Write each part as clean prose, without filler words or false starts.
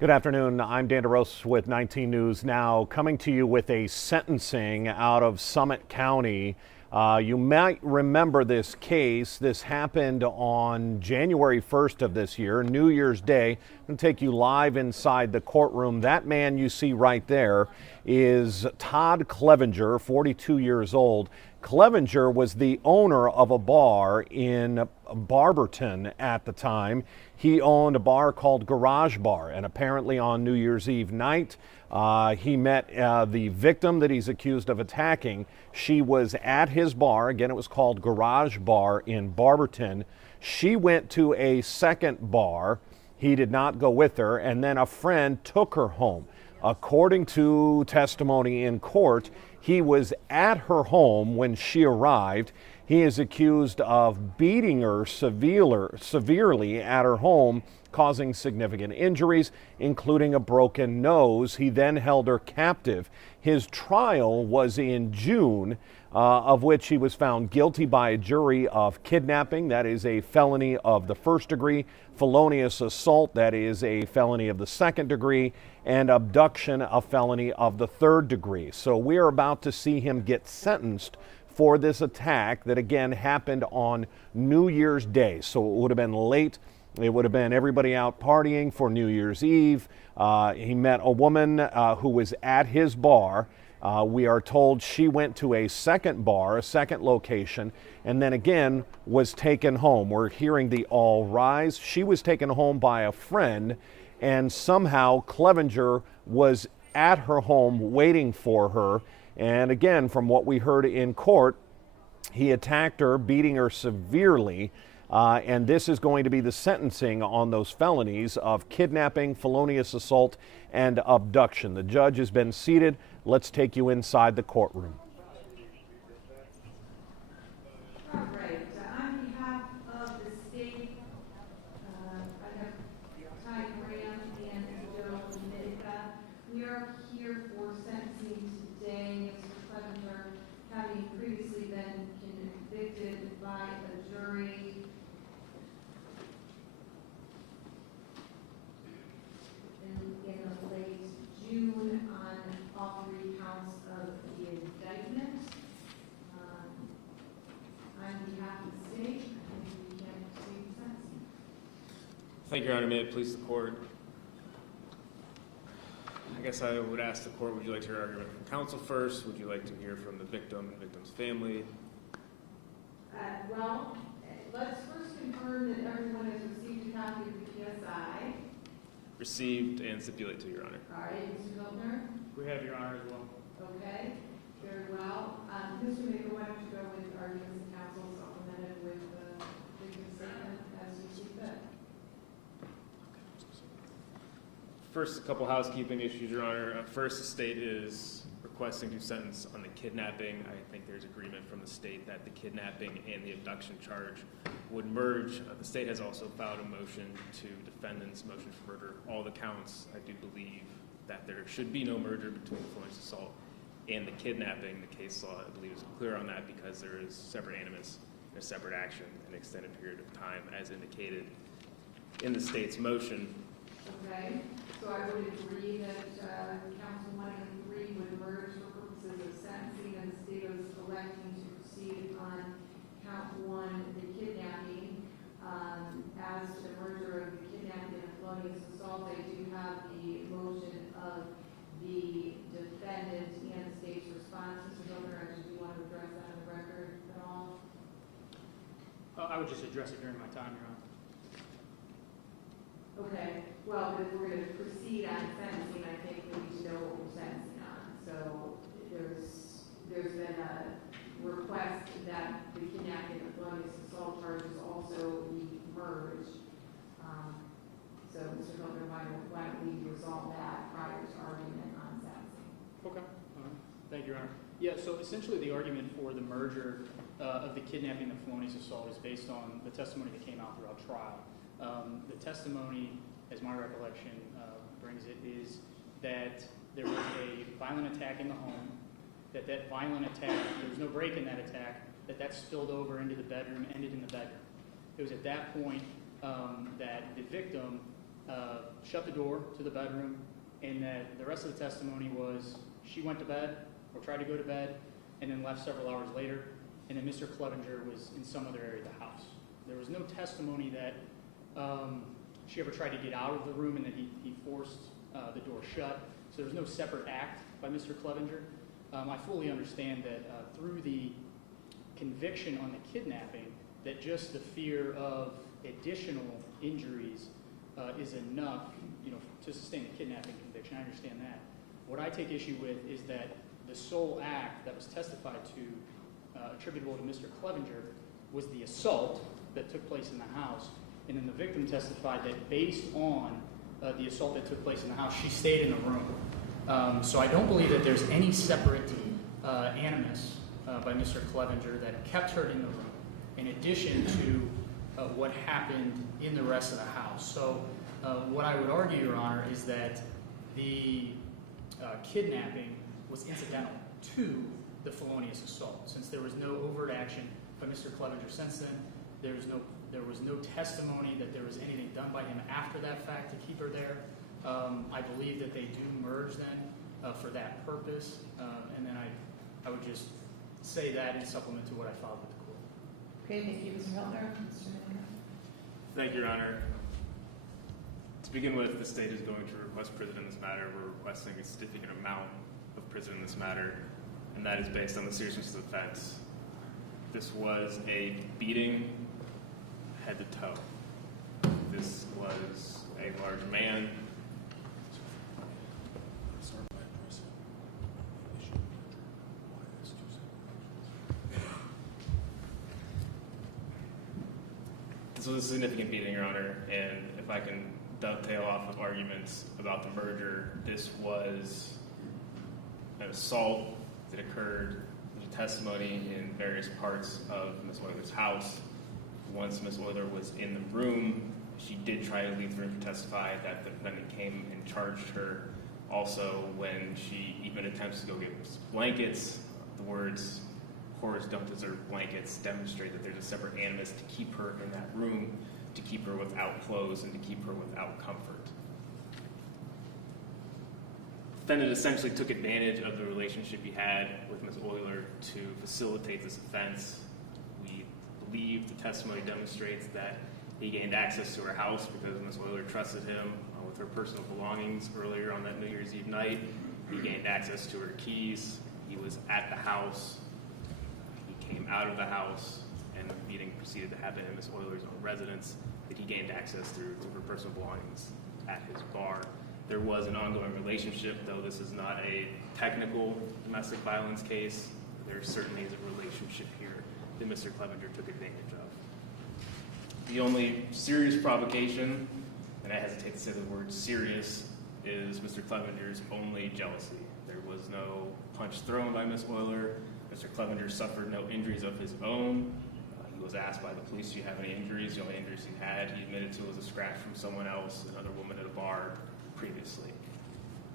Good afternoon. I'm Dan DeRose with 19 News Now, coming to you with a sentencing out of Summit County. You might remember this case. This happened on January 1st of this year, New Year's Day. I'm going to take you live inside the courtroom. That man you see right there is Todd Clevenger, 42 years old. Clevenger was the owner of a bar in Barberton at the time. He owned a bar called Garage Bar, and apparently on New Year's Eve night, he met the victim that he's accused of attacking. She was at his bar. Again, it was called Garage Bar in Barberton. She went to a second bar. He did not go with her, and then a friend took her home. According to testimony in court, he was at her home when she arrived. He is accused of beating her severely at her home, causing significant injuries, including a broken nose. He then held her captive. His trial was in June, of which he was found guilty by a jury of kidnapping, that is a felony of the first degree, felonious assault, that is a felony of the second degree, and abduction, a felony of the third degree. So we are about to see him get sentenced for this attack that again happened on New Year's Day. So it would have been late. It would have been everybody out partying for New Year's Eve. He met a woman who was at his bar. We are told she went to a second bar, a second location, and then again was taken home. We're hearing the all rise. She was taken home by a friend, and somehow Clevenger was at her home waiting for her. And again, from what we heard in court, he attacked her, beating her severely. And this is going to be the sentencing on those felonies of kidnapping, felonious assault, and abduction. The judge has been seated. Let's take you inside the courtroom. All right. On behalf of the state, I have Ty Graham and Joe Medica. We are here for sentencing today. Mr. Clevenger, having previously been convicted by a jury in the late June on all three counts of the indictment. On behalf of the state, I think we can proceed with sentencing. Thank you, Your Honor. May it please the court. I guess I would ask the court, would you like to hear argument from counsel first? Would you like to hear from the victim and victim's family? Well, let's first confirm that everyone has received a copy of the PSI. Received and stipulate to, Your Honor. All right, Mr. Hiltner? We have, Your Honor, as well. Okay, very well. Mr. Maker, why don't you go with arguments of counsel supplemented with the victim's statement as you see fit? First, a couple housekeeping issues, Your Honor. First, the state is requesting to sentence on the kidnapping. I think there's agreement from the state that the kidnapping and the abduction charge would merge. The state has also filed a motion to defendant's motion for murder. All the counts, I do believe that there should be no merger between the felonious assault and the kidnapping. The case law, I believe, is clear on that because there is separate animus and a separate action in an extended period of time, as indicated in the state's motion. Okay, so I would agree that counsel 1 and 3 would merge for purposes of sentencing, and the state is electing to proceed on count 1, the kidnapping. As to the merger of the kidnapping and felonious assault, I do have the motion of the defendant and the state's response. Mr. Hiltner, do you want to address that on the record at all? I would just address it during my time, Your Honor. Okay, well, if we're going to proceed on sentencing, I think we need to know what we're sentencing on. So there's been a request that the kidnapping and felonious assault charges also be merged. So, Mr. Hiltner, why don't we resolve that prior to argument on sentencing? Okay. Thank you, Your Honor. Yeah, so essentially the argument for the merger of the kidnapping and felonious assault is based on the testimony that came out throughout trial. The testimony, as my recollection brings it, is that there was a violent attack in the home, that violent attack, there was no break in that attack, that spilled over into the bedroom, ended in the bedroom. It was at that point that the victim shut the door to the bedroom, and that the rest of the testimony was she went to bed or tried to go to bed and then left several hours later, and then Mr. Clevenger was in some other area of the house. There was no testimony that she ever tried to get out of the room and that he forced the door shut. So there was no separate act by Mr. Clevenger. I fully understand that through the conviction on the kidnapping, that just the fear of additional injuries is enough, to sustain the kidnapping conviction. I understand that. What I take issue with is that the sole act that was testified to, attributable to Mr. Clevenger, was the assault that took place in the house. And then the victim testified that based on the assault that took place in the house, she stayed in the room. So I don't believe that there's any separate animus by Mr. Clevenger that kept her in the room, in addition to what happened in the rest of the house. So what I would argue, Your Honor, is that the kidnapping was incidental to the felonious assault. Since there was no overt action by Mr. Clevenger since then, there was no testimony that there was anything done by him after that fact to keep her there. I believe that they do merge then for that purpose, and then I would just say that in supplement to what I filed with the court. Okay, thank you, Mr. Heltner. Mr. Miller. Thank you, Your Honor. To begin with, the state is going to request prison in this matter. We're requesting a significant amount of prison in this matter, and that is based on the seriousness of the offense. This was a beating head to toe. This was a large man. This was a significant beating, Your Honor, and if I can dovetail off of arguments about the merger, this was an assault that occurred. There's a testimony in various parts of Ms. Euler's house. Once Ms. Euler was in the room, she did try to leave the room to testify that the defendant came and charged her. Also, when she even attempts to go get blankets, the words, "Whores don't deserve blankets," demonstrate that there's a separate animus to keep her in that room, to keep her without clothes, and to keep her without comfort. The defendant essentially took advantage of the relationship he had with Ms. Euler to facilitate this offense. We believe the testimony demonstrates that he gained access to her house because Ms. Euler trusted him with her personal belongings earlier on that New Year's Eve night. He gained access to her keys. He was at the house. He came out of the house, and the meeting proceeded to happen in Ms. Euler's own residence, that he gained access to her personal belongings at his bar. There was an ongoing relationship, though this is not a technical domestic violence case. There certainly is a relationship here that Mr. Clevenger took advantage of. The only serious provocation, and I hesitate to say the word serious, is Mr. Clevenger's only jealousy. There was no punch thrown by Ms. Euler. Mr. Clevenger suffered no injuries of his own. He was asked by the police, "Do you have any injuries?" The only injuries he had, he admitted to, was a scratch from someone else, another woman at a bar previously.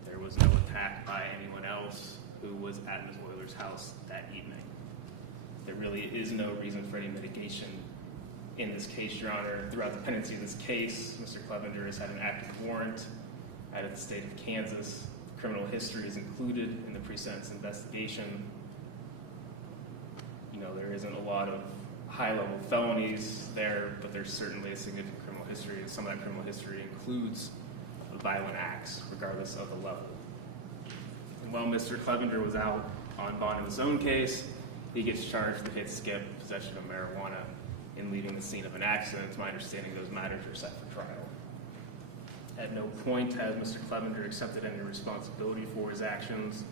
There was no attack by anyone else who was at Ms. Euler's house that evening. There really is no reason for any mitigation in this case, Your Honor. Throughout the pendency of this case, Mr. Clevenger has had an active warrant out of the state of Kansas. Criminal history is included in the pre-sentence investigation. There isn't a lot of high-level felonies there, but there's certainly a significant criminal history, and some of that criminal history includes violent acts, regardless of the level. And while Mr. Clevenger was out on bond in his own case, he gets charged with hit, skip, possession of marijuana, and leaving the scene of an accident. It's my understanding those matters are set for trial. At no point has Mr. Clevenger accepted any responsibility for his actions.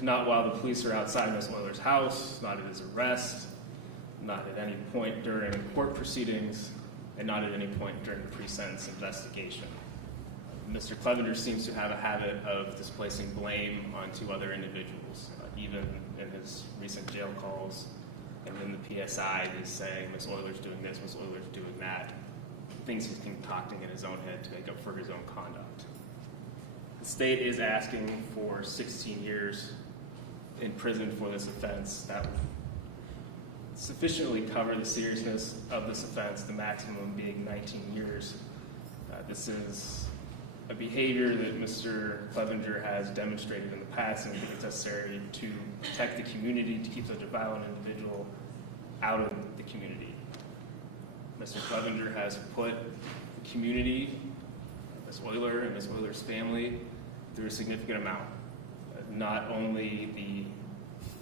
Not while the police are outside Ms. Euler's house, not at his arrest, not at any point during court proceedings, and not at any point during the pre-sentence investigation. Mr. Clevenger seems to have a habit of displacing blame onto other individuals. Even in his recent jail calls and in the PSI, he's saying Ms. Euler's doing this, Ms. Euler's doing that. Things he's concocting in his own head to make up for his own conduct. The state is asking for 16 years in prison for this offense. That would sufficiently cover the seriousness of this offense, the maximum being 19 years. This is a behavior that Mr. Clevenger has demonstrated in the past, and I think it's necessary to protect the community, to keep such a violent individual out of the community. Mr. Clevenger has put the community, Ms. Euler and Ms. Euler's family, through a significant amount. Not only the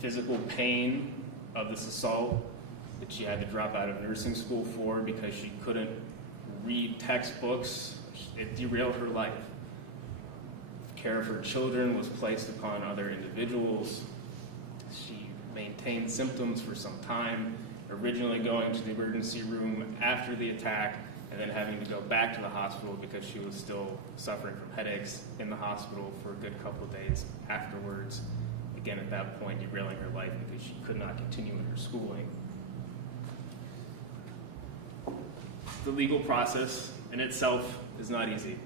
physical pain of this assault that she had to drop out of nursing school for because she couldn't read textbooks, it derailed her life. Care of her children was placed upon other individuals. She maintained symptoms for some time, originally going to the emergency room after the attack and then having to go back to the hospital because she was still suffering from headaches in the hospital for a good couple of days afterwards. Again, at that point, derailing her life because she could not continue in her schooling. The legal process in itself is not easy.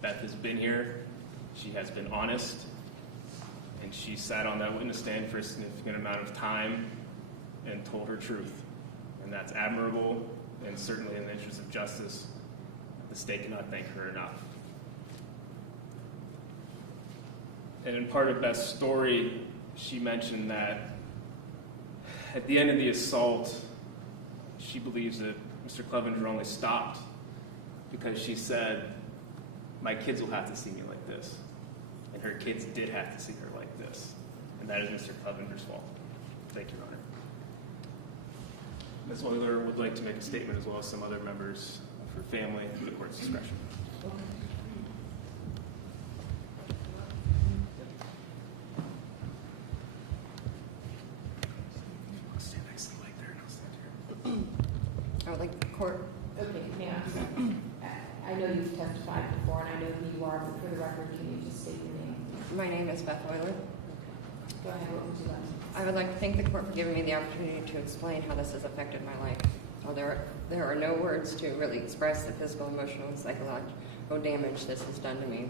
Beth has been here. She has been honest, and she sat on that witness stand for a significant amount of time and told her truth. And that's admirable, and certainly in the interest of justice, the state cannot thank her enough. And in part of Beth's story, she mentioned that at the end of the assault, she believes that Mr. Clevenger only stopped because she said, "My kids will have to see me like this." And her kids did have to see her like this. And that is Mr. Clevenger's fault. Thank you, Your Honor. Ms. Euler would like to make a statement as well as some other members of her family at the court's discretion. Stand next to the light there and I'll stand here. I would like the court. Okay, ma'am. I know you've testified before, and I know who you are, but for the record, can you just state your name? My name is Beth Euler. Go ahead, what would you like to say? I would like to thank the court for giving me the opportunity to explain how this has affected my life. While there are no words to really express the physical, emotional, and psychological damage this has done to me,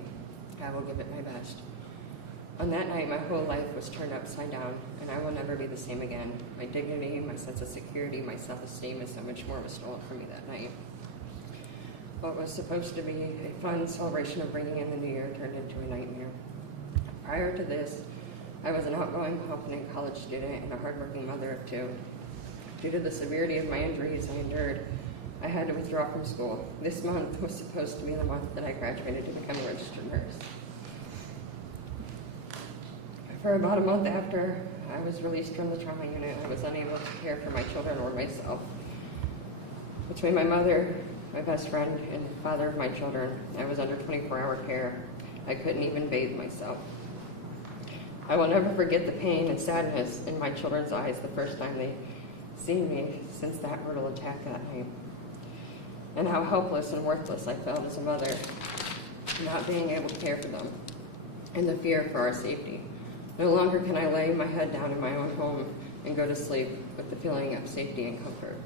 I will give it my best. On that night, my whole life was turned upside down, and I will never be the same again. My dignity, my sense of security, my self-esteem is so much more was stolen from me that night. What was supposed to be a fun celebration of bringing in the new year turned into a nightmare. Prior to this, I was an outgoing, confident college student and a hardworking mother of two. Due to the severity of my injuries I endured, I had to withdraw from school. This month was supposed to be the month that I graduated to become a registered nurse. For about a month after I was released from the trauma unit, I was unable to care for my children or myself. Between my mother, my best friend, and the father of my children, I was under 24-hour care. I couldn't even bathe myself. I will never forget the pain and sadness in my children's eyes the first time they seen me since that brutal attack that night, and how helpless and worthless I felt as a mother, not being able to care for them, and the fear for our safety. No longer can I lay my head down in my own home and go to sleep with the feeling of safety and comfort.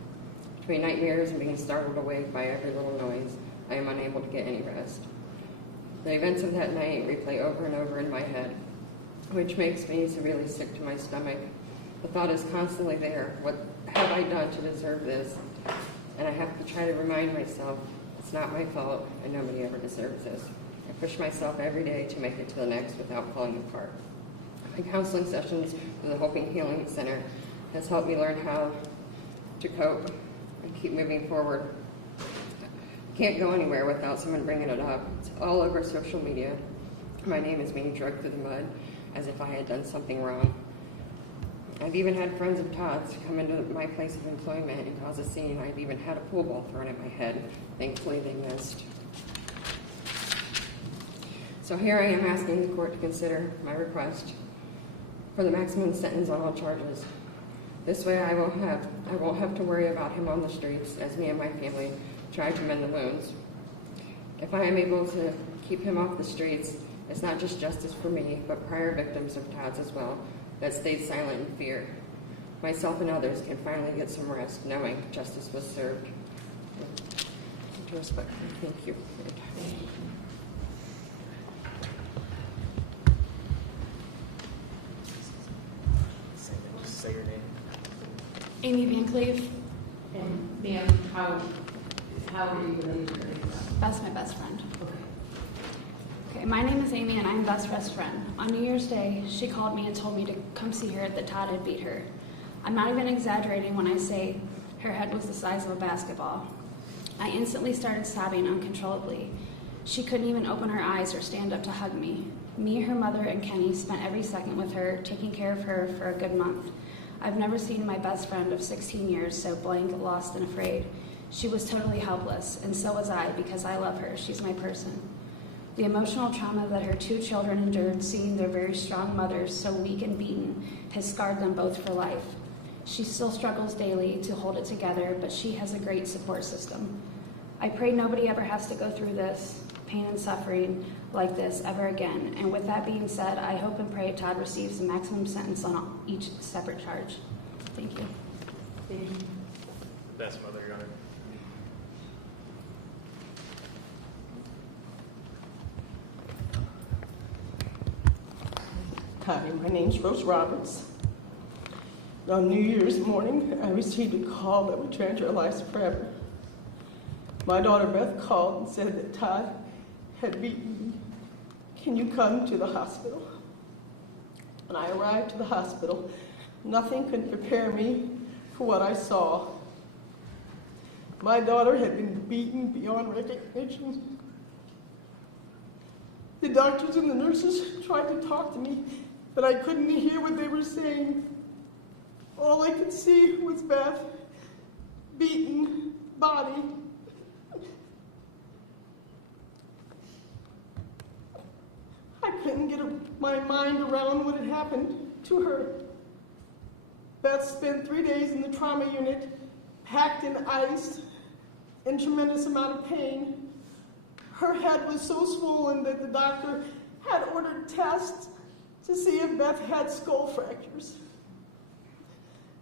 Between nightmares and being startled awake by every little noise, I am unable to get any rest. The events of that night replay over and over in my head, which makes me severely sick to my stomach. The thought is constantly there. What have I done to deserve this? And I have to try to remind myself it's not my fault and nobody ever deserves this. I push myself every day to make it to the next without falling apart. My counseling sessions with the Hoping Healing Center has helped me learn how to cope and keep moving forward. Can't go anywhere without someone bringing it up. It's all over social media. My name is being dragged through the mud as if I had done something wrong. I've even had friends of Todd's come into my place of employment and cause a scene. I've even had a pool ball thrown at my head. Thankfully, they missed. So here I am asking the court to consider my request for the maximum sentence on all charges. This way I won't have to worry about him on the streets as me and my family try to mend the wounds. If I am able to keep him off the streets, it's not just justice for me, but prior victims of Todd's as well that stayed silent in fear. Myself and others can finally get some rest knowing justice was served. Thank you. Say your name. Amy Van Cleve. And ma'am, how, How are you related to her? That's my best friend. Okay. Okay, my name is Amy and I'm Beth's best friend. On New Year's Day, she called me and told me to come see her that Todd had beat her. I'm not even exaggerating when I say her head was the size of a basketball. I instantly started sobbing uncontrollably. She couldn't even open her eyes or stand up to hug me. Me, her mother, and Kenny spent every second with her, taking care of her for a good month. I've never seen my best friend of 16 years so blank, lost, and afraid. She was totally helpless, and so was I, because I love her. She's my person. The emotional trauma that her 2 children endured seeing their very strong mothers so weak and beaten has scarred them both for life. She still struggles daily to hold it together, but she has a great support system. I pray nobody ever has to go through this pain and suffering like this ever again. And with that being said, I hope and pray Todd receives the maximum sentence on each separate charge. Thank you. Thank you. Best mother, Your Honor. Hi, my name's Rose Roberts. On New Year's morning, I received a call that would change our lives forever. My daughter Beth called and said that Todd had beaten me. Can you come to the hospital? When I arrived to the hospital, nothing could prepare me for what I saw. My daughter had been beaten beyond recognition. The doctors and the nurses tried to talk to me, but I couldn't hear what they were saying. All I could see was Beth, beaten, body. I couldn't get my mind around what had happened to her. Beth spent 3 days in the trauma unit, packed in ice, in tremendous amount of pain. Her head was so swollen that the doctor had ordered tests to see if Beth had skull fractures.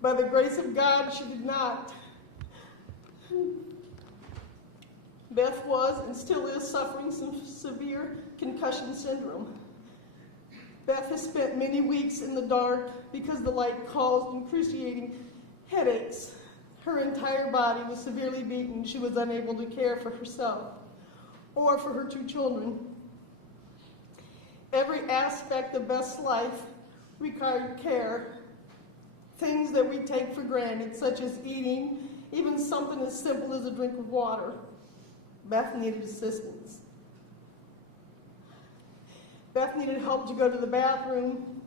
By the grace of God, she did not. Beth was and still is suffering some severe concussion syndrome. Beth has spent many weeks in the dark because the light caused excruciating headaches. Her entire body was severely beaten. She was unable to care for herself or for her 2 children. Every aspect of Beth's life required care. Things that we take for granted, such as eating, even something as simple as a drink of water. Beth needed assistance. Beth needed help to go to the bathroom.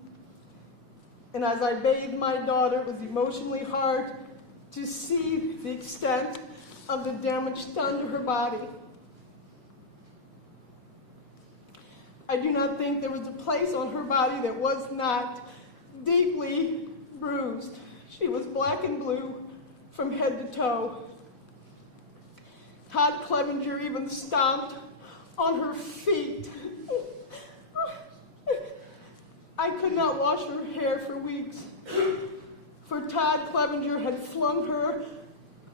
And as I bathed my daughter, it was emotionally hard to see the extent of the damage done to her body. I do not think there was a place on her body that was not deeply bruised. She was black and blue from head to toe. Todd Clevenger even stomped on her feet. I could not wash her hair for weeks, for Todd Clevenger had flung her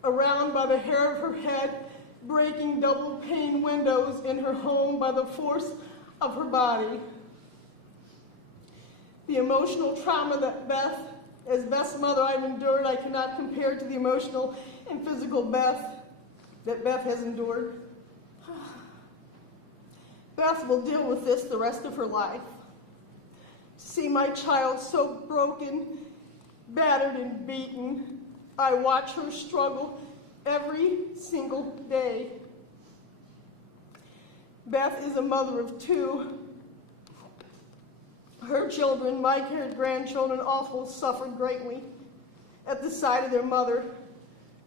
around by the hair of her head, breaking double-pane windows in her home by the force of her body. The emotional trauma that Beth, as Beth's mother, I've endured, I cannot compare to the emotional and physical that Beth has endured. Beth will deal with this the rest of her life. To see my child so broken, battered, and beaten, I watch her struggle every single day. Beth is a mother of 2. Her children, my grandchildren, also suffered greatly at the sight of their mother.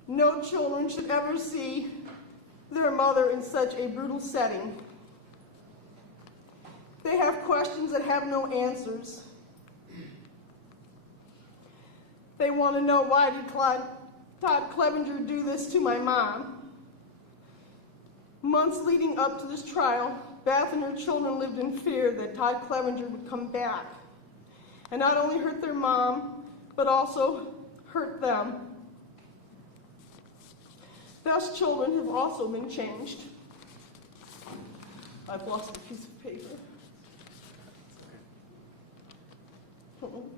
No children should ever see their mother in such a brutal setting. They have questions that have no answers. They want to know, why did Todd Clevenger do this to my mom? Months leading up to this trial, Beth and her children lived in fear that Todd Clevenger would come back and not only hurt their mom, but also hurt them. Beth's children have also been changed. I've lost a piece of paper.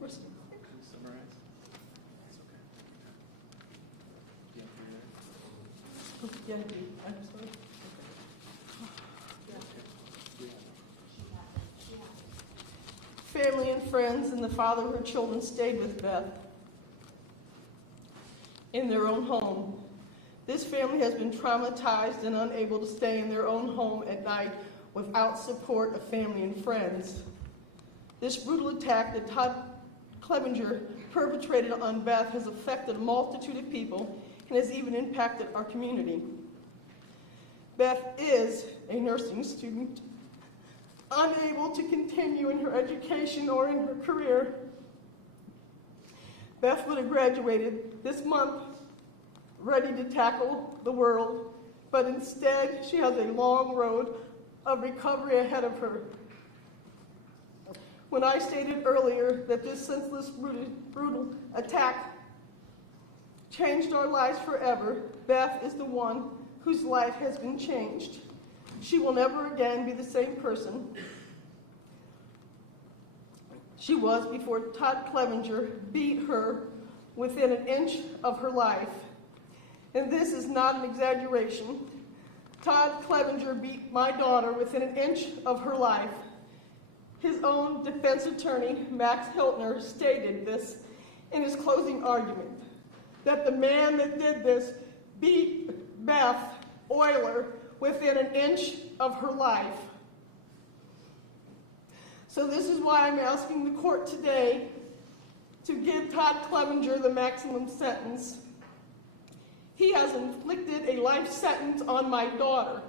Where's Summarize. It's okay. Yeah, Yeah, I'm sorry. Family and friends and the father of her children stayed with Beth in their own home. This family has been traumatized and unable to stay in their own home at night without support of family and friends. This brutal attack that Todd Clevenger perpetrated on Beth has affected a multitude of people and has even impacted our community. Beth is a nursing student, unable to continue in her education or in her career. Beth would have graduated this month, ready to tackle the world, but instead she has a long road of recovery ahead of her. When I stated earlier that this senseless, brutal attack changed our lives forever, Beth is the one whose life has been changed. She will never again be the same person she was before Todd Clevenger beat her within an inch of her life. And this is not an exaggeration. Todd Clevenger beat my daughter within an inch of her life. His own defense attorney, Max Hiltner, stated this in his closing argument, that the man that did this beat Beth Euler within an inch of her life. So this is why I'm asking the court today to give Todd Clevenger the maximum sentence. He has inflicted a life sentence on my daughter.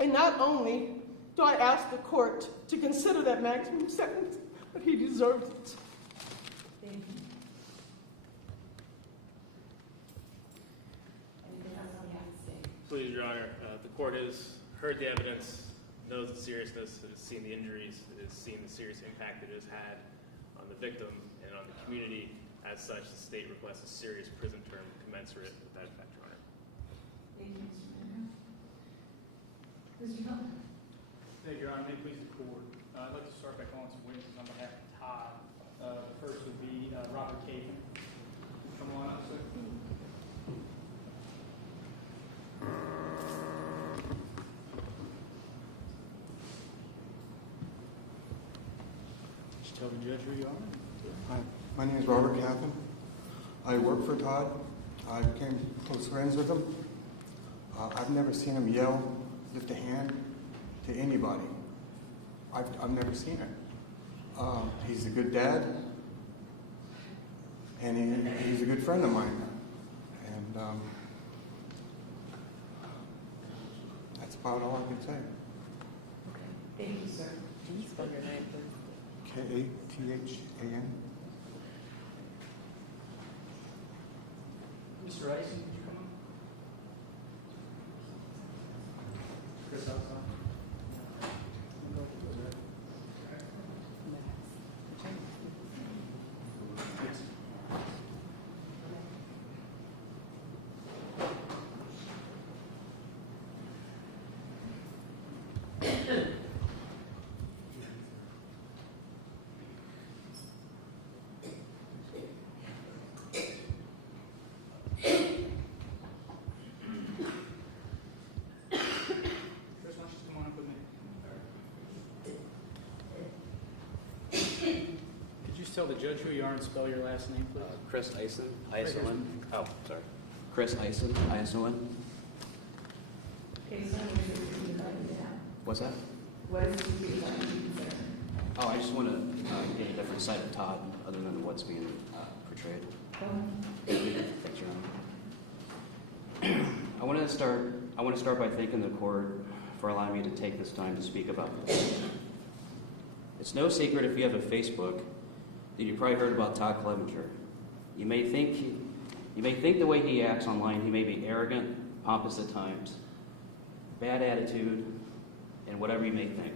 And not only do I ask the court to consider that maximum sentence, but he deserves it. Thank you. Anything else you have to say? Please, Your Honor, the court has heard the evidence, knows the seriousness, it has seen the injuries, it has seen the serious impact it has had on the victim and on the community. As such, the state requests a serious prison term commensurate with that effect, Your Honor. Thank you, Mr. Mayor. Mr. Hilton. Thank you, Your Honor. May it please the court. I'd like to start by calling some witnesses on behalf of Todd. The first would be Robert Caven. Come on up, sir. Just tell the judge who you are. Hi, my name is Robert Caffin. I work for Todd. I became close friends with him. I've never seen him yell, lift a hand to anybody. I've never seen it. He's a good dad, and he's a good friend of mine. And that's about all I can say. Okay. Thank you, sir. Can you spell your name, please? K-A-T-H-A-N. Mr. Rice, would you come up? Chris outside. Tell the judge who you are and spell your last name, please. Chris Ison, Isolin. Oh, sorry. Chris Ison, Isolin. Okay, so what is your reason for that? What's that? What is the reason for that? Oh, I just want to get a different side of Todd other than what's being portrayed. Thanks, Your Honor. I want to start by thanking the court for allowing me to take this time to speak about this. It's no secret if you have a Facebook that you probably heard about Todd Clevenger. You may think the way he acts online, he may be arrogant, pompous at times, bad attitude, and whatever you may think.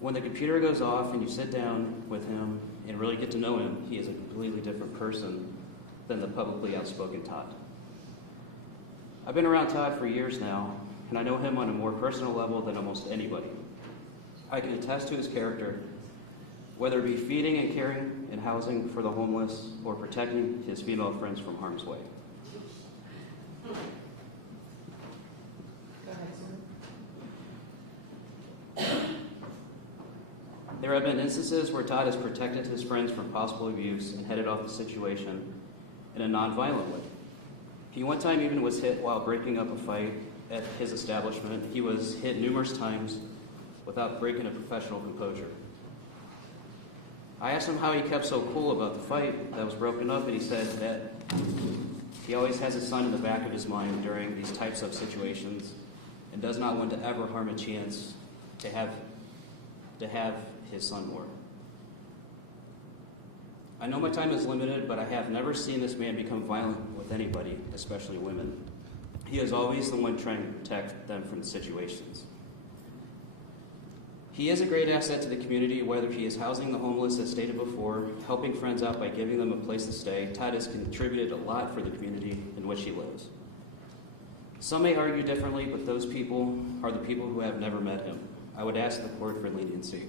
When the computer goes off and you sit down with him and really get to know him, he is a completely different person than the publicly outspoken Todd. I've been around Todd for years now, and I know him on a more personal level than almost anybody. I can attest to his character, whether it be feeding and caring and housing for the homeless or protecting his female friends from harm's way. Go ahead, sir. There have been instances where Todd has protected his friends from possible abuse and headed off the situation in a non-violent way. He one time even was hit while breaking up a fight at his establishment. He was hit numerous times without breaking a professional composure. I asked him how he kept so cool about the fight that was broken up, and he said that he always has his son in the back of his mind during these types of situations and does not want to ever harm a chance to have his son more. I know my time is limited, but I have never seen this man become violent with anybody, especially women. He is always the one trying to protect them from the situations. He is a great asset to the community, whether he is housing the homeless, as stated before, helping friends out by giving them a place to stay. Todd has contributed a lot for the community in which he lives. Some may argue differently, but those people are the people who have never met him. I would ask the court for leniency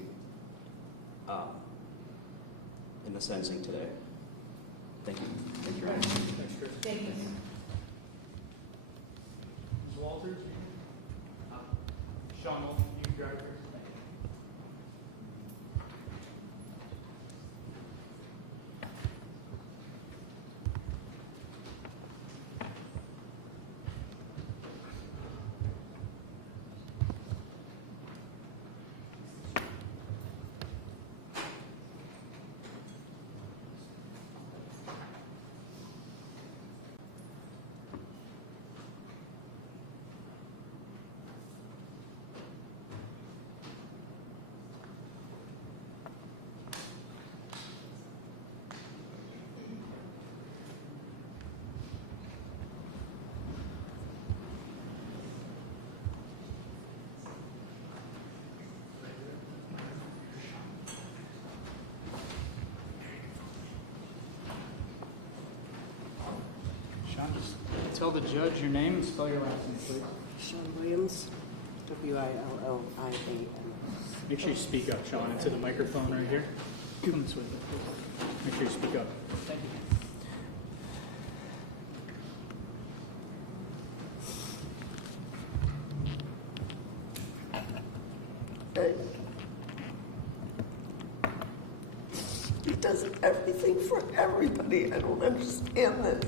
in the sentencing today. Thank you. Thank you, Your Honor. Thanks, Chris. Thank you. Ms. Walters? Sean Walters, you can grab it first. Thank you. Sean, just tell the judge your name and spell your last name, please. Sean Williams, W-I-L-L-I-A-M. Make sure you speak up, Sean, into the microphone right here. Come this way, please. Make sure you speak up. Thank you. He does everything for everybody. I don't understand this.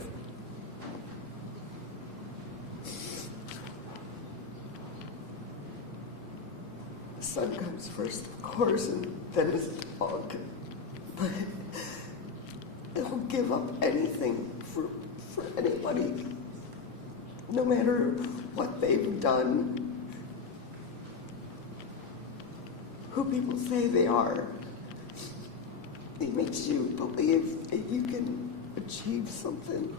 The son comes first, of course, and then his dog. But he'll give up anything for anybody, no matter what they've done, who people say they are. It makes you believe that you can achieve something.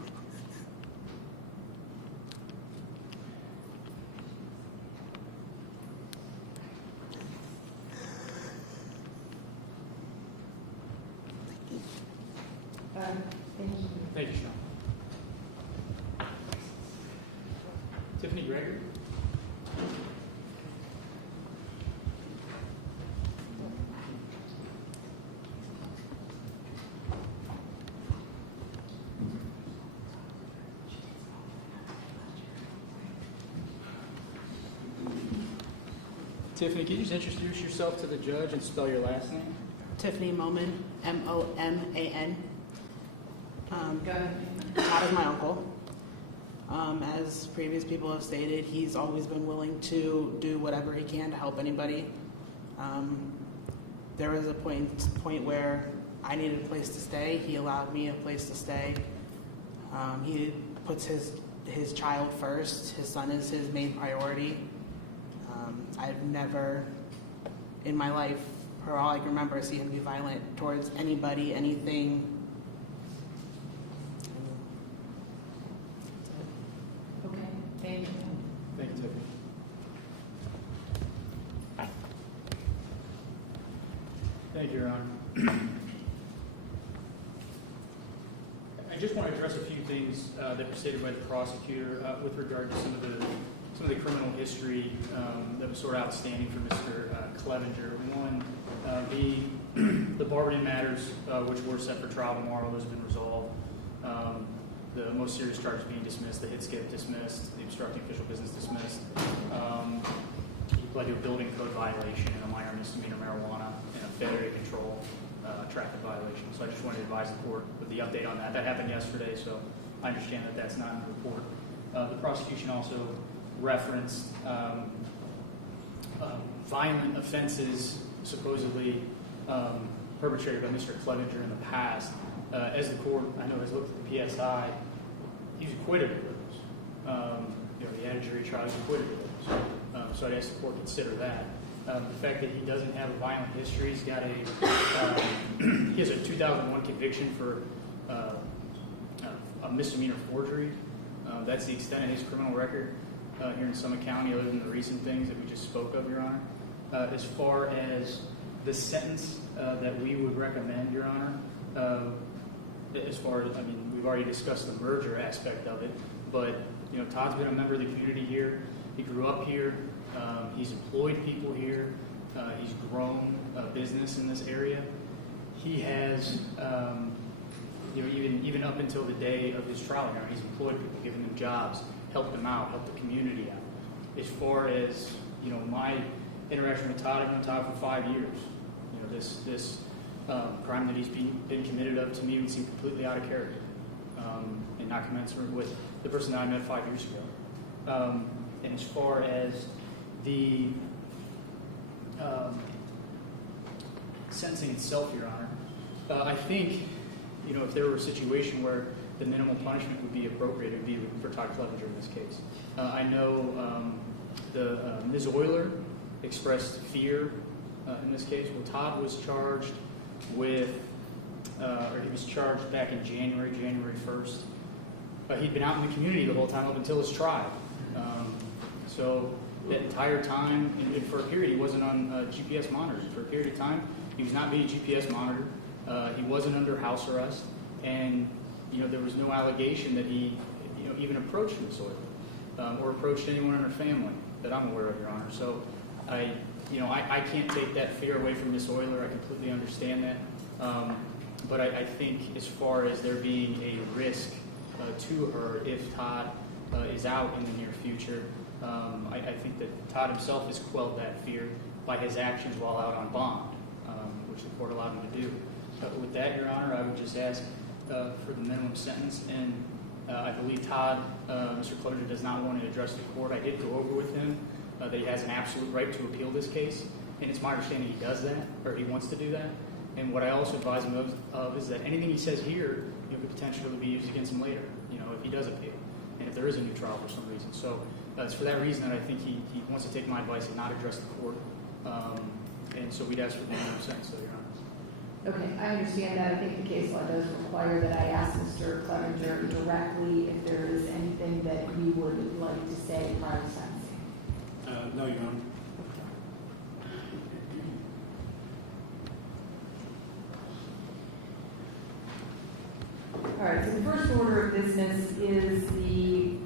Thank you. Thank you, Sean. Tiffany Gregory? Tiffany, can you just introduce yourself to the judge and spell your last name? Tiffany Moman, M-O-M-A-N. Go ahead. Todd is my uncle. As previous people have stated, he's always been willing to do whatever he can to help anybody. There was a point where I needed a place to stay. He allowed me a place to stay. He puts his child first. His son is his main priority. I've never, in my life, for all I can remember, see him be violent towards anybody, anything. Okay, thank you. Thank you, Tiffany. Thank you, Your Honor. I just want to address a few things that were stated by the prosecutor with regard to some of the criminal history that was sort of outstanding for Mr. Clevenger. One, the bargaining matters, which were set for trial tomorrow, those have been resolved. the most serious charges being dismissed, the hit skip dismissed, the obstructing official business dismissed. He pled to a building code violation and a minor misdemeanor marijuana and a failure to control traffic violation. So I just wanted to advise the court of the update on that. That happened yesterday, so I understand that that's not in the report. The prosecution also referenced violent offenses supposedly perpetrated by Mr. Clevenger in the past. As the court, I know, has looked at the PSI, he was acquitted of those. He had a jury trial, he was acquitted of those. So I'd ask the court to consider that. The fact that he doesn't have a violent history, he has a 2001 conviction for a misdemeanor forgery. That's the extent of his criminal record here in Summit County, other than the recent things that we just spoke of, Your Honor. As far as the sentence that we would recommend, Your Honor, we've already discussed the merger aspect of it, but Todd's been a member of the community here. He grew up here. He's employed people here. He's grown a business in this area. He has, even up until the day of his trial, he's employed people, given them jobs, helped them out, helped the community out. As far as my interaction with Todd, I've known Todd for 5 years. This crime that he's been committed of, to me, would seem completely out of character and not commensurate with the person that I met 5 years ago. And as far as the sentencing itself, Your Honor, I think, if there were a situation where the minimal punishment would be appropriate, it would be for Todd Clevenger in this case. I know Ms. Euler expressed fear in this case. Well, Todd was charged with, he was charged back in January 1st. He'd been out in the community the whole time up until his trial. So that entire time, and for a period, he wasn't on GPS monitors. For a period of time, he was not being GPS monitored. He wasn't under house arrest, and there was no allegation that he even approached Ms. Euler or approached anyone in her family that I'm aware of, Your Honor. So I can't take that fear away from Ms. Euler. I completely understand that. But I think as far as there being a risk to her if Todd is out in the near future, I think that Todd himself has quelled that fear by his actions while out on bond, which the court allowed him to do. With that, Your Honor, I would just ask for the minimum sentence. And I believe Todd, Mr. Clevenger, does not want to address the court. I did go over with him that he has an absolute right to appeal this case, and it's my understanding he does that, or he wants to do that. And what I also advise him of is that anything he says here could potentially be used against him later, if he does appeal, and if there is a new trial for some reason. So it's for that reason that I think he wants to take my advice and not address the court. And so we'd ask for the minimum sentence, Your Honor. Okay, I understand that. I think the case law does require that I ask Mr. Clevenger directly if there is anything that he would like to say prior to sentencing. No, Your Honor. All right, so the first order of business is the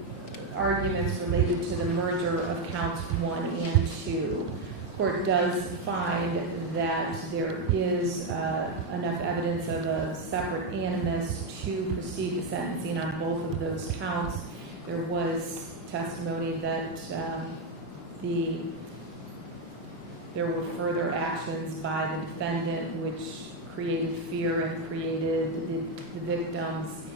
arguments related to the merger of counts 1 and 2. Court does find that there is enough evidence of a separate animus to proceed to sentencing on both of those counts. There was testimony that there were further actions by the defendant which created fear and created the victim's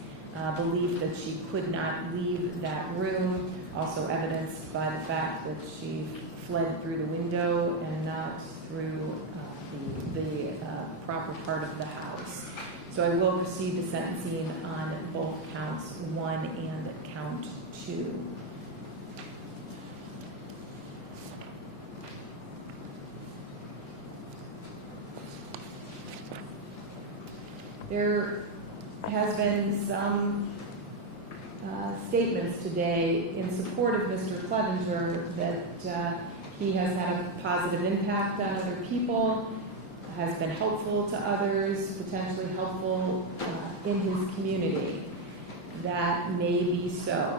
belief that she could not leave that room, also evidenced by the fact that she fled through the window and not through the proper part of the house. So I will proceed to sentencing on both counts 1 and count 2. There has been some statements today in support of Mr. Clevenger that he has had a positive impact on other people, has been helpful to others, potentially helpful in his community. That may be so,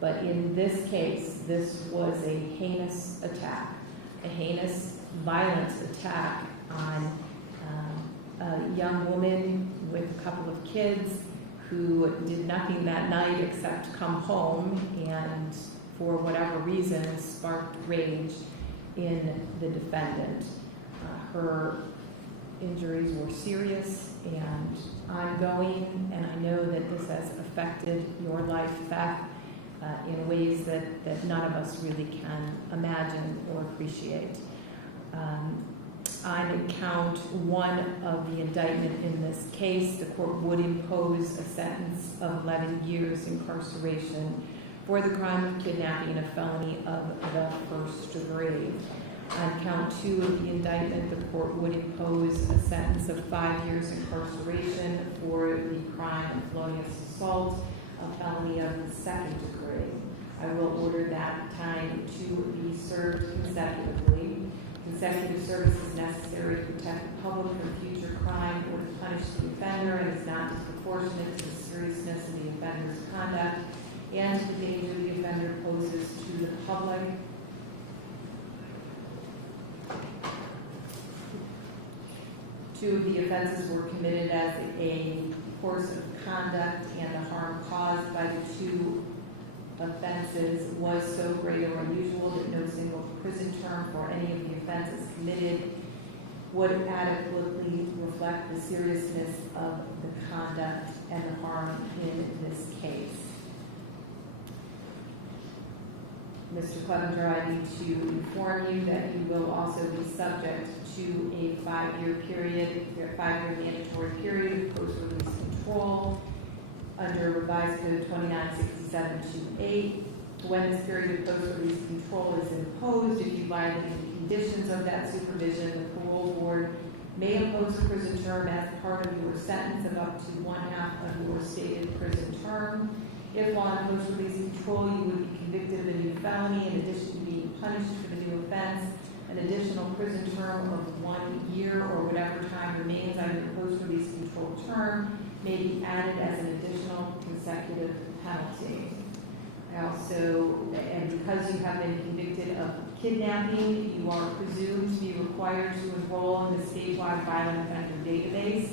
but in this case, this was a heinous attack, a heinous, violent attack on a young woman with a couple of kids who did nothing that night except come home and, for whatever reason, sparked rage in the defendant. Her injuries were serious and ongoing, and I know that this has affected your life, Beth, in ways that none of us really can imagine or appreciate. On count one of the indictment in this case, the court would impose a sentence of 11 years incarceration for the crime of kidnapping, a felony of the first degree. On count two of the indictment, the court would impose a sentence of 5 years incarceration for the crime of felonious assault, a felony of the second degree. I will order that time to be served consecutively. Consecutive service is necessary to protect the public from future crime or to punish the offender and is not disproportionate to the seriousness of the offender's conduct and to the danger the offender poses to the public. Two of the offenses were committed as a course of conduct, and the harm caused by the two offenses was so great or unusual that no single prison term for any of the offenses committed would adequately reflect the seriousness of the conduct and the harm in this case. Mr. Clevenger, I need to inform you that you will also be subject to a 5-year period, a 5-year mandatory period of post-release control under Revised Code 2967-28. When this period of post-release control is imposed, if you violate the conditions of that supervision, the parole board may impose a prison term as part of your sentence of up to 1/2 of your stated prison term. If while in post-release control you would be convicted of a new felony, in addition to being punished for the new offense, an additional prison term of 1 year or whatever time remains on your post-release control term may be added as an additional consecutive penalty. And because you have been convicted of kidnapping, you are presumed to be required to enroll in the statewide violent offender database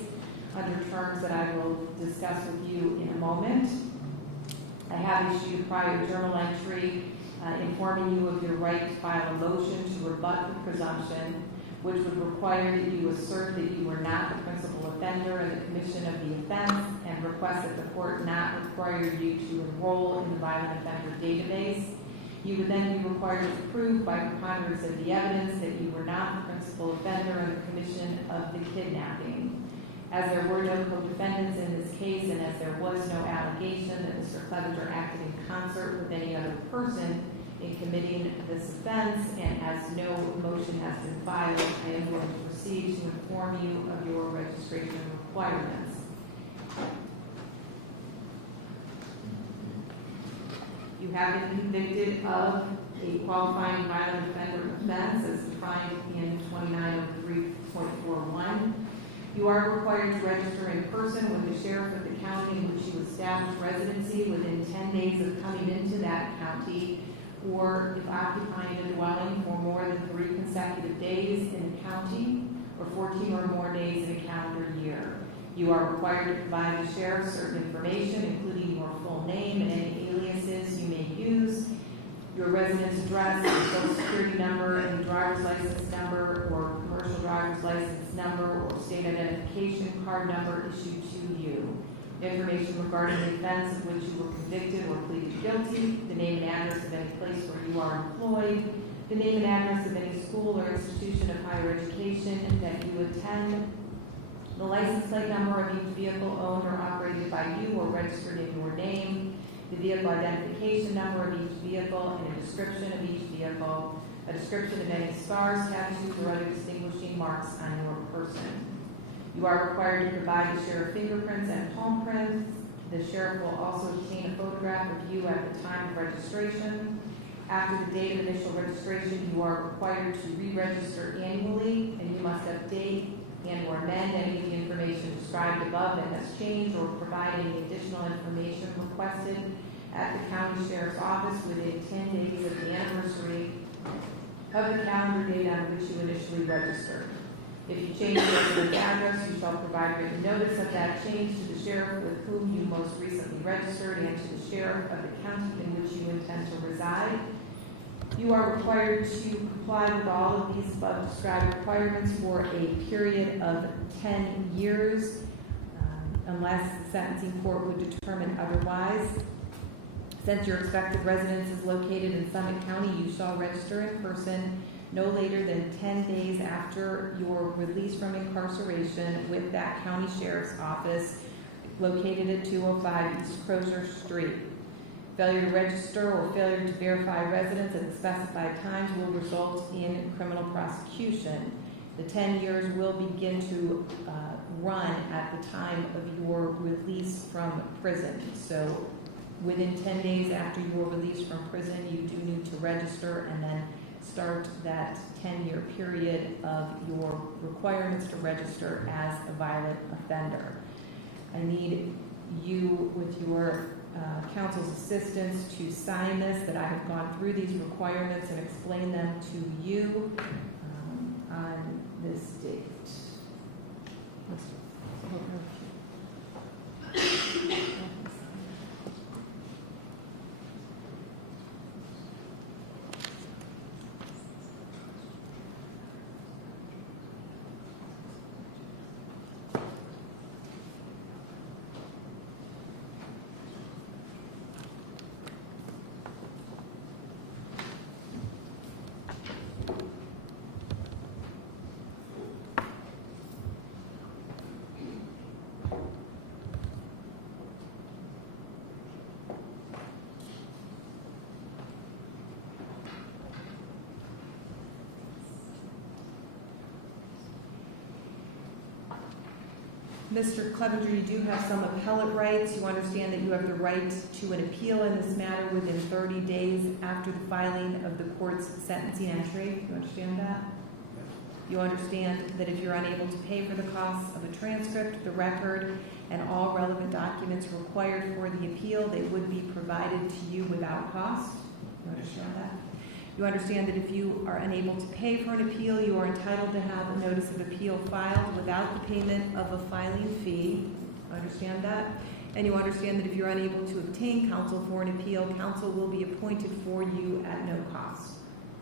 under terms that I will discuss with you in a moment. I have issued a prior journal entry informing you of your right to file a motion to rebut the presumption, which would require that you assert that you were not the principal offender in the commission of the offense and request that the court not require you to enroll in the violent offender database. You would then be required to prove by preponderance of the evidence that you were not the principal offender in the commission of the kidnapping. As there were no co-defendants in this case and as there was no allegation that Mr. Clevenger acted in concert with any other person in committing this offense, and as no motion has been filed, I am going to proceed to inform you of your registration requirements. You have been convicted of a qualifying violent offender offense as defined in 2903.41. You are required to register in person with the sheriff of the county in which you establish residency within 10 days of coming into that county, or if occupying a dwelling for more than 3 consecutive days in the county, or 14 or more days in a calendar year. You are required to provide the sheriff certain information, including your full name and any aliases you may use, your residence address, your social security number, any driver's license number or commercial driver's license number or state identification card number issued to you. Information regarding the offense of which you were convicted or pleaded guilty, the name and address of any place where you are employed, the name and address of any school or institution of higher education that you attend, the license plate number of each vehicle owned or operated by you or registered in your name, the vehicle identification number of each vehicle, and a description of each vehicle, a description of any scars, tattoos, or other distinguishing marks on your person. You are required to provide the sheriff fingerprints and palm prints. The sheriff will also obtain a photograph of you at the time of registration. After the date of initial registration, you are required to re-register annually, and you must update and or amend any of the information described above that has changed or provide any additional information requested at the county sheriff's office within 10 days of the anniversary of the calendar date on which you initially registered. If you change your residence address, you shall provide written notice of that change to the sheriff with whom you most recently registered and to the sheriff of the county in which you intend to reside. You are required to comply with all of these above described requirements for a period of 10 years, unless the sentencing court would determine otherwise. Since your expected residence is located in Summit County, you shall register in person no later than 10 days after your release from incarceration with that county sheriff's office located at 205 East Crozier Street. Failure to register or failure to verify residence at the specified times will result in criminal prosecution. The 10 years will begin to run at the time of your release from prison. So within 10 days after your release from prison, you do need to register and then start that 10-year period of your requirements to register as a violent offender. I need you, with your counsel's assistance, to sign this, that I have gone through these requirements and explained them to you on this date. Mr. Clevenger, you do have some appellate rights. You understand that you have the right to an appeal in this matter within 30 days after the filing of the court's sentencing entry. You understand that? You understand that if you're unable to pay for the costs of a transcript, the record, and all relevant documents required for the appeal, they would be provided to you without cost. You understand that? You understand that if you are unable to pay for an appeal, you are entitled to have a notice of appeal filed without the payment of a filing fee. Understand that? And you understand that if you're unable to obtain counsel for an appeal, counsel will be appointed for you at no cost.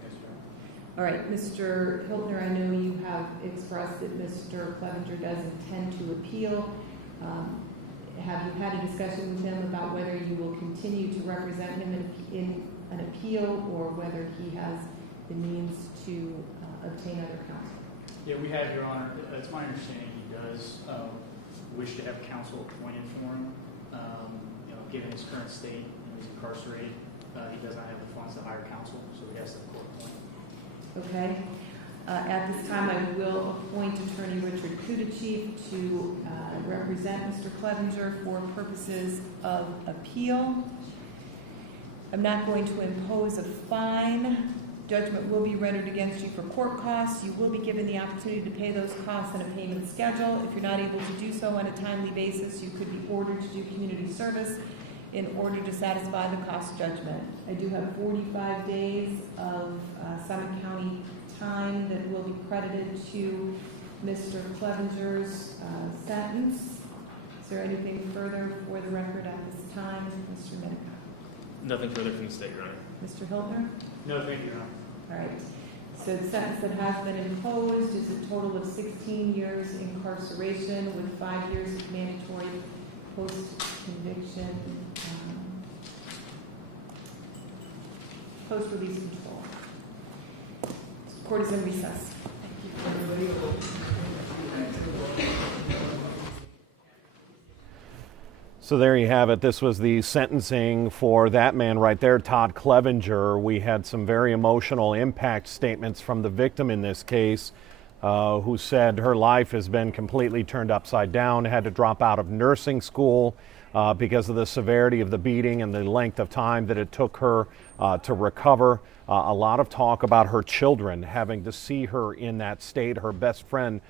Yes, sir. All right, Mr. Hiltner, I know you have expressed that Mr. Clevenger does intend to appeal. Have you had a discussion with him about whether you will continue to represent him in an appeal, or whether he has the means to obtain other counsel? Yeah, we have, Your Honor. It's my understanding he does wish to have counsel appointed for him. Given his current state, he's incarcerated, he does not have the funds to hire counsel, so he has to court appoint. Okay. At this time, I will appoint Attorney Richard Kudachief to represent Mr. Clevenger for purposes of appeal. I'm not going to impose a fine. Judgment will be rendered against you for court costs. You will be given the opportunity to pay those costs on a payment schedule. If you're not able to do so on a timely basis, you could be ordered to do community service in order to satisfy the cost judgment. I do have 45 days of Summit County time that will be credited to Mr. Clevenger's sentence. Is there anything further for the record at this time, Mr. Minicott? Nothing further from the state, Your Honor. Mr. Hiltner? No, thank you, Your Honor. All right. So the sentence that has been imposed is a total of 16 years incarceration with 5 years of mandatory post-conviction, post-release control. Court is in recess. So there you have it. This was the sentencing for that man right there, Todd Clevenger. We had some very emotional impact statements from the victim in this case, who said her life has been completely turned upside down, had to drop out of nursing school because of the severity of the beating and the length of time that it took her to recover. A lot of talk about her children having to see her in that state. Her best friend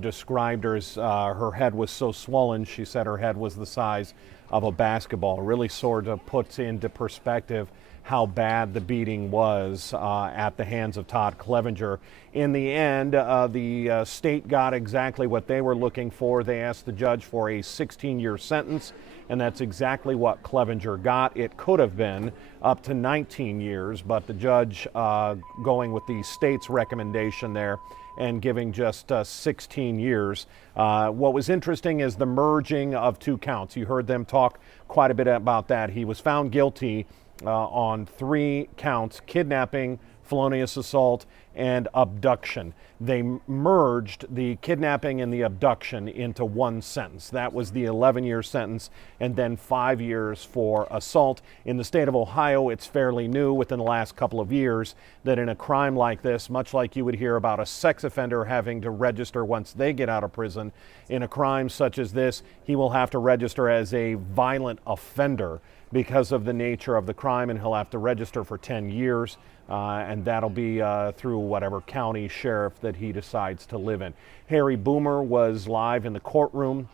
described her as her head was so swollen, she said her head was the size of a basketball. Really sort of puts into perspective how bad the beating was at the hands of Todd Clevenger. In the end, the state got exactly what they were looking for. They asked the judge for a 16-year sentence, and that's exactly what Clevenger got. It could have been up to 19 years, but the judge going with the state's recommendation there and giving just 16 years. What was interesting is the merging of two counts. You heard them talk quite a bit about that. He was found guilty on 3 counts: kidnapping, felonious assault, and abduction. They merged the kidnapping and the abduction into one sentence. That was the 11-year sentence, and then 5 years for assault. In the state of Ohio, it's fairly new within the last couple of years that in a crime like this, much like you would hear about a sex offender having to register once they get out of prison, in a crime such as this, he will have to register as a violent offender because of the nature of the crime, and he'll have to register for 10 years, and that'll be through whatever county sheriff that he decides to live in. Harry Boomer was live in the courtroom.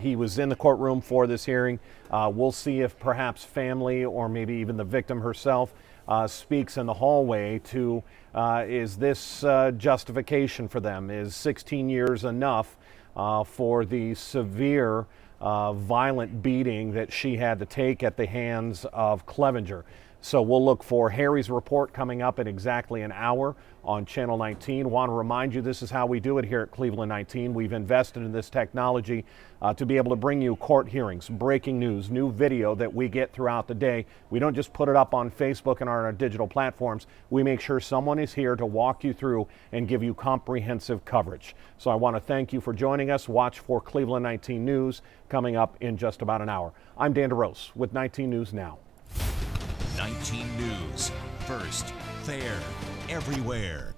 He was in the courtroom for this hearing. We'll see if perhaps family or maybe even the victim herself speaks in the hallway to, is this justification for them? Is 16 years enough for the severe violent beating that she had to take at the hands of Clevenger? So we'll look for Harry's report coming up in exactly an hour on Channel 19. Want to remind you, this is how we do it here at Cleveland 19. We've invested in this technology to be able to bring you court hearings, breaking news, new video that we get throughout the day. We don't just put it up on Facebook and on our digital platforms. We make sure someone is here to walk you through and give you comprehensive coverage. So I want to thank you for joining us. Watch for Cleveland 19 News coming up in just about an hour. I'm Dan DeRose with 19 News Now. 19 News. First, fair, everywhere.